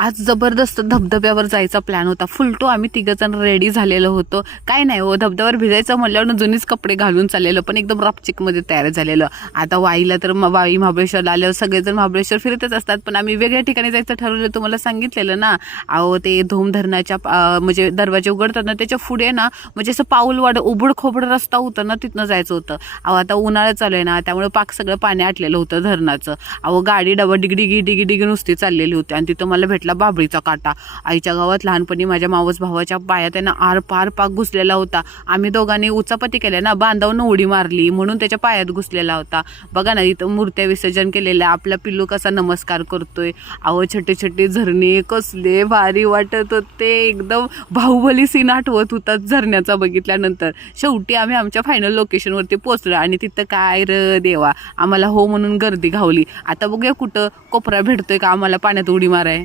आज जबरदस्त धबधब्यावर जायचा प्लॅन होता. फुलटो आम्ही तिघजण रेडी झालेलो होतो. काय नाही हो, धबधब्यावर भिजायचं म्हणल्यावर जुनीच कपडे घालून चाललेलं, पण एकदम रपचिकमध्ये तयार झालेलं. आता वाईला तर वाई महाबळेश्वरला आल्यावर सगळेजण महाबळेश्वर फिरतच असतात, पण आम्ही वेगळ्या ठिकाणी जायचं ठरवलं. तुम्हाला सांगितलेलं ना. अहो ते धोम धरणाच्या म्हणजे दरवाजे उघडतात ना, त्याच्या पुढे ना म्हणजे असं पाऊलवाड उबड खोबड रस्ता होता ना, तिथनं जायचं होतं. अहो आता उन्हाळा चालू आहे ना, त्यामुळे पाक सगळं पाणी आटलेलं होतं धरणाचं. अहो गाडी डबा डिगडिगी डिगडिगी नुसती चाललेली होती आणि तिथं मला भेटला बाभळीचा काटा. आईच्या गावात लहानपणी माझ्या मावस भावाच्या पायात त्यांना आर पार पाक घुसलेला होता. आम्ही दोघांनी उचापती केल्या ना, बांधावून उडी मारली म्हणून त्याच्या पायात घुसलेला होता. बघा ना, इथं मूर्त्या विसर्जन केलेल्या, आपला पिल्लू कसा नमस्कार करतोय. अहो छोटे छोटे झरणे कसले भारी वाटत होते. एकदम बाहुबली सीन आठवत होता झरण्याचा बघितल्यानंतर. शेवटी आम्ही आमच्या फायनल लोकेशनवरती पोहोचलो आणि तिथं काय र देवा, आम्हाला हो म्हणून गर्दी घावली. आता बघूया कुठं कोपरा भेटतोय का आम्हाला पाण्यात उडी माराय.